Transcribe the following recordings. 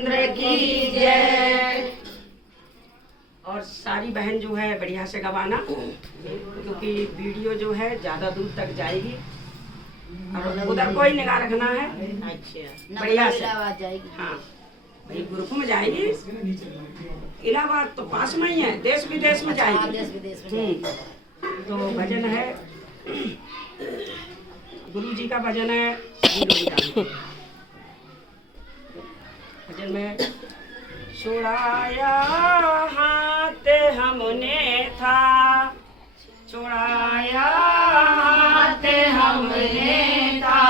रामचंद्र की जय। और सारी बहन जो है बढ़िया से गवाना, क्योंकि वीडियो जो है ज़्यादा दूर तक जाएगी और उधर कोई निगाह रखना है। अच्छा, बढ़िया से इलाहाबाद जाएगी। हाँ भाई, ग्रुप में जाएगी। इलाहाबाद तो पास में ही है, देश विदेश में हाँ, जाएगी। देश विदेश में जाएगी। तो भजन है, गुरु जी का भजन है। सभी लोग जाने। भजन में छुड़ाया हाथ हमने था, छुड़ाया हाथ हमने था,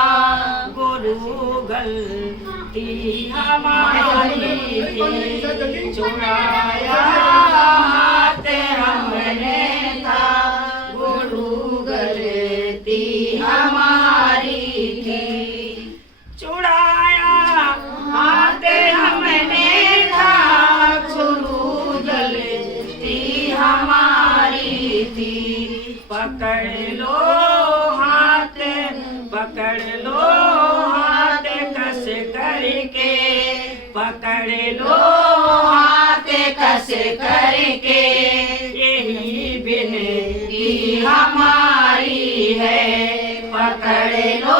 गुरु गलती हमारी थी। छुड़ाया हाथ हमने था, गुरु गलती हमारी थी। छुड़ाया हाथ हमने था, गुरु गलती हमारी थी। पकड़ लो हाथ, पकड़ लो हाथ कस करके, पकड़ लो हाथ कस करके, यही विनती हमारी है। पकड़ लो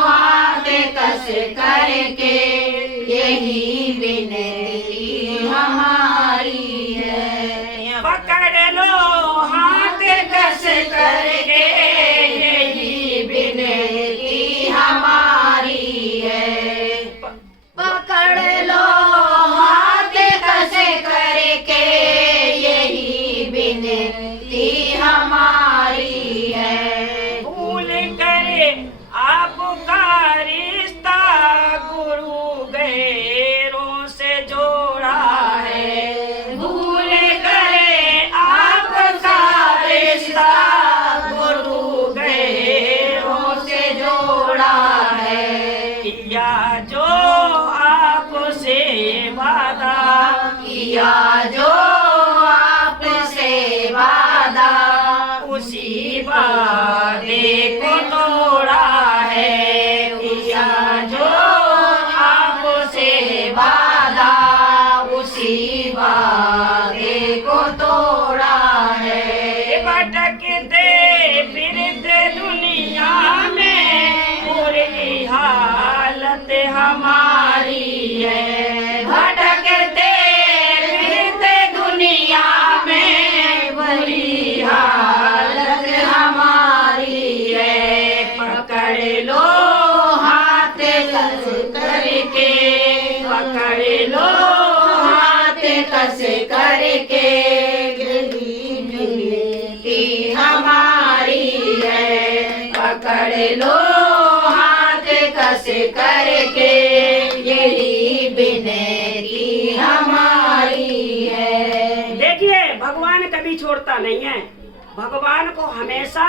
हाथ कस करके, यही विनती हमारी है। पकड़ लो हाथ कस करके, यही विनती हमारी है। पकड़ लो हाथ कस करके, यही विनती हमारी है। भूल करे आपका रिश्ता, गुरु गैरों से जोड़ा है। भूल करे आपका रिश्ता, गुरु गैरों से जोड़ा है। किया जो आपसे वादा, किया जो आपसे वादा, उसी वादे को तोड़ा है। किया जो आपसे वादा, उसी वादे को तोड़ा है। भटकते फिरते दुनिया में बुरी हालत हमारी है। भटकते फिरते दुनिया में बुरी हालत हमारी है। पकड़ लो हाथ कस करके, पकड़ लो हाथ कस करके, विनती हमारी है। पकड़ लो हाथ कस करके, यही विनती हमारी है। देखिए, भगवान कभी छोड़ता नहीं है। भगवान को हमेशा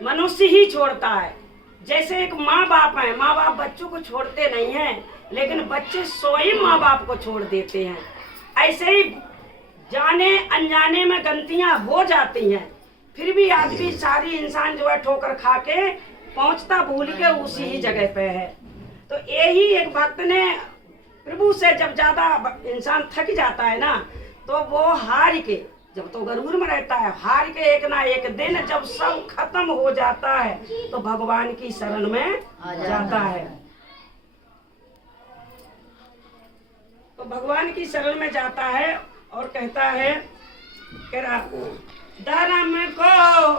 मनुष्य ही छोड़ता है। जैसे एक माँ बाप है, माँ बाप बच्चों को छोड़ते नहीं हैं, लेकिन बच्चे स्वयं माँ बाप को छोड़ देते हैं। ऐसे ही जाने अनजाने में गलतियां हो जाती हैं, फिर भी आदमी सारी इंसान जो है ठोकर खा के पहुंचता भूल के उसी ही जगह पे है। तो यही एक भक्त ने प्रभु से जब ज्यादा इंसान थक जाता है ना, तो वो हार के, जब तो गरूर में रहता है, हार के एक ना एक दिन जब सब खत्म हो जाता है, तो भगवान की शरण में जाता है। तो भगवान की शरण में जाता है और कहता है, धर्म को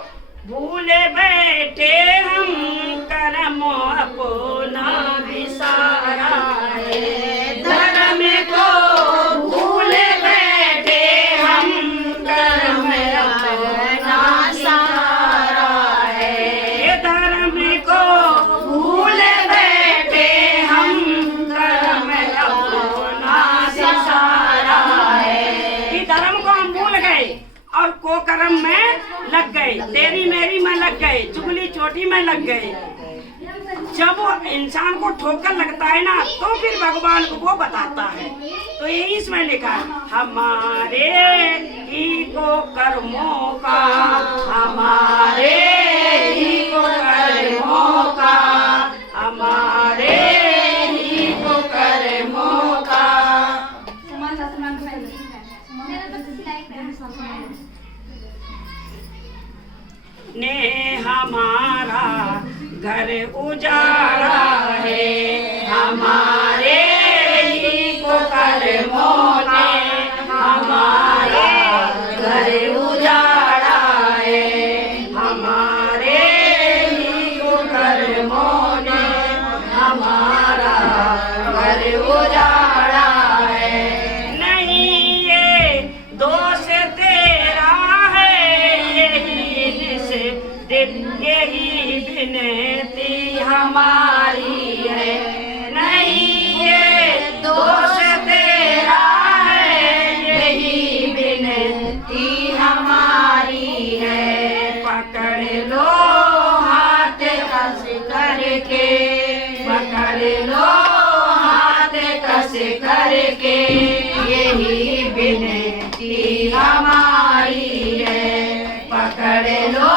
भूले बैठे हम, कर्म अपना विसारा है। धर्म को भूले बैठे हम, कर्म अपना सारा है। धर्म को भूले बैठे हम, कर्म अपना सारा है। कि धर्म को हम भूल गए और को कर्म में लग गए, तेरी मेरी में लग गए, चुगली चोटी में लग गए। जब वो इंसान को ठोकर लगता है ना, तो फिर भगवान को वो बताता है। तो यही इसमें लिखा है, हमारे ही को कर्मों का, हमारे ही को कर्मों का, हमारे ही को कर्मों ने हमारा घर उजाड़ा है। हमारे ही को कर्मों ने हमारा घर उजाड़ा है। हमारे ही को कर्मों ने हमारा घर उजाड़ा है। नहीं ये दोष तेरा है, यही से दिल यही विनती हमारी है। नहीं ये दोष तेरा है, यही विनती हमारी है। पकड़ लो हाथ कस करके, पकड़ लो हाथ कस करके, यही विनती हमारी है। पकड़ लो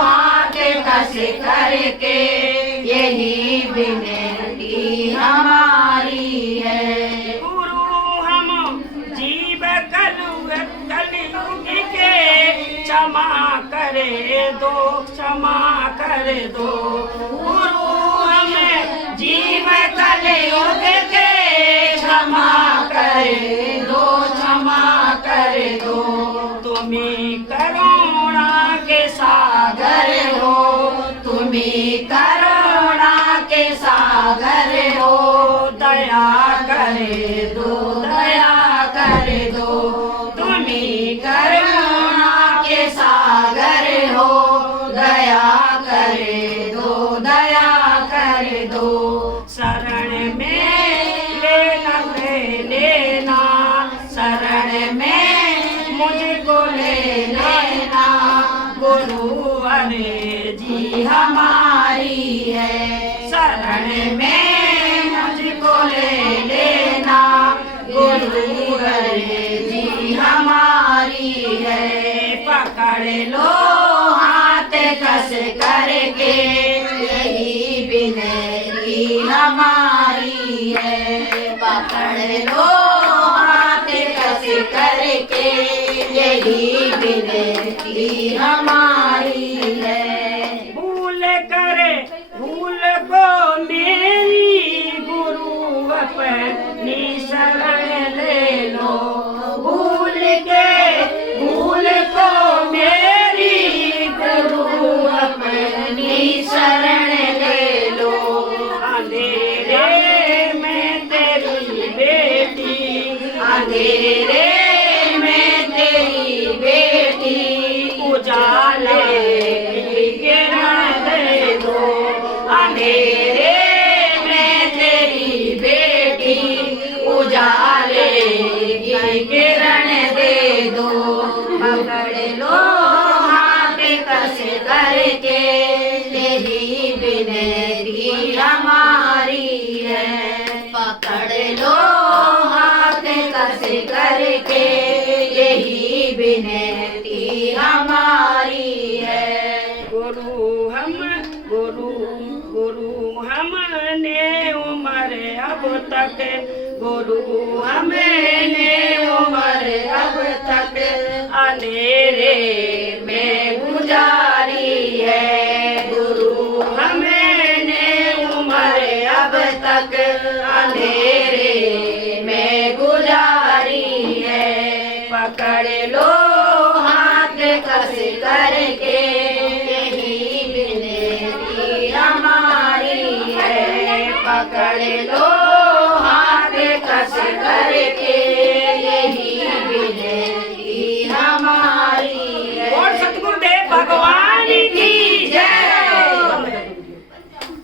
हाथ कस करके, यही विनती हमारी है। गुरु हम जीव कलयुग के क्षमा करे दो, क्षमा कर दो। गुरु हमें जीव कलयुग के क्षमा कर दो, क्षमा कर दो। तुम्ही करुणा के सागर हो, तुम्ही करुणा के सागर हो। दया करे दो, दया कर दो। तुम्ही करुणा के सागर हो, दया कर दो, दया कर दो। शरण में लेना, शरण में मुझको ले लेना। गुरुवर जी हमारी है। शरण में मुझको ले लेना। गुरुवर जी हमारी है। पकड़ लो हाथ कस करके, यही विनती हमारी है। पकड़ लो हाथ कस करके, यही विनती हमारी है। भूल करे भूल को मेरी, गुरु अपनी शरण ले लो। भूल के भूल को मेरी, गुरु अपनी शरण ले लो। अंधेरे में तेरी बेटी, अंधेरे में तेरी बेटी, उजाले की किरण दे दो। अंधेरे में तेरी बेटी, उजाले की किरण दे दो। पकड़ लो हाथ कस करके, यही विनती हमारी है। पकड़ लो हाथ कस करके, यही विनती हमारी है। गुरु हमने उम्र अब तक, गुरु हमने उम्र अब तक अंधेरे में गुजारी है। गुरु हमने उम्र अब तक अंधेरे में गुजारी है। पकड़ लो हाथ कस करके, यही विनती हमारी है। पकड़ लो